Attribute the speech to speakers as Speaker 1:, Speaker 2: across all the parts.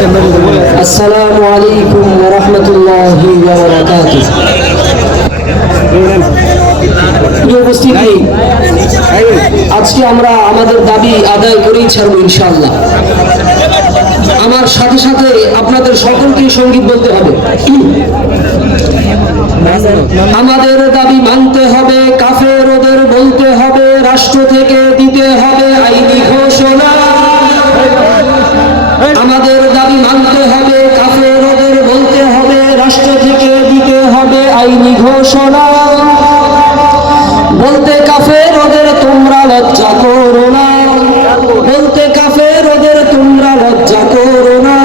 Speaker 1: আসসালামু আলাইকুম ওয়া রাহমাতুল্লাহি ওয়া বারাকাতুহু আজকে আমরা আমাদের দাবি আদায় করেই ছাড়বো ইনশাআল্লাহ। আমার সাথে সাথে আপনাদের সকলকে সংগীত বলতে হবে। আমাদের দাবি মানতে হবে কাফের ওদের বলতে হবে, রাষ্ট্র থেকে আমাদের দাবি মানতে হবে কাফের বলতে হবে, রাষ্ট্র থেকে দিতে হবে আইনি ঘোষণা। বলতে কাফের ওদের তোমরা লজ্জা করো না। বলতে কাফের ওদের তোমরা লজ্জা করো না।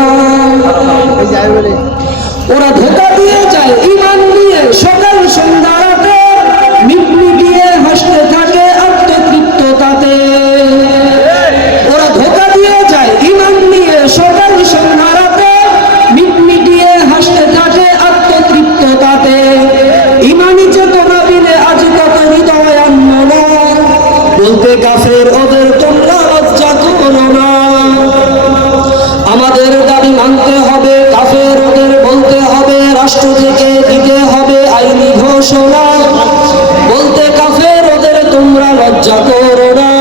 Speaker 1: ওরা ধোকা ইমানি চেতনা বিনে আজ কত হৃদয় বলতে কাফের, ওদের তোমরা লজ্জা করো না। আমাদের দাবি মানতে হবে, কাফের ওদের বলতে হবে রাষ্ট্র থেকে দিতে হবে আইনি ঘোষণা। বলতে কাফের, ওদের তোমরা লজ্জা করো না।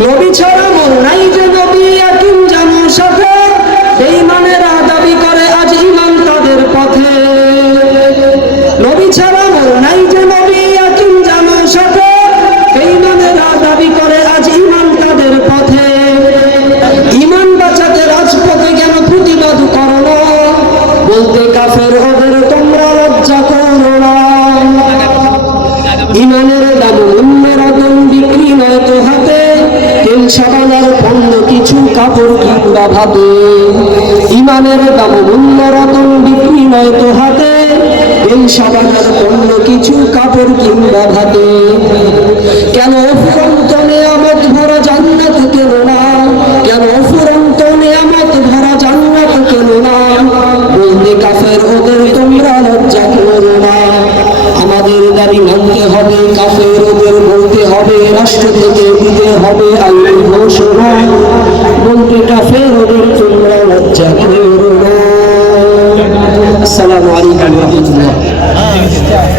Speaker 1: নবী ছাড়া মন নাই ইমানের দাম অন্য রকম বিক্রি নয় তো হাতে। তেল সাবানের পণ্য কিছু কাপড় কিংবা ভাবে ইমানের দাম অন্য রকম বিক্রি নয় তো হাতে। তেল সাবানের পণ্য কিছু কাপড় কিংবা ভাবে কেন দাবি মানতে হবে কাফের রোদের বলতে হবে রাষ্ট্র থেকে দিতে হবে আইনি ঘোষণা বলতে কাফের ওদের তোমরা লজ্জা করো রহমতুল্লাহ।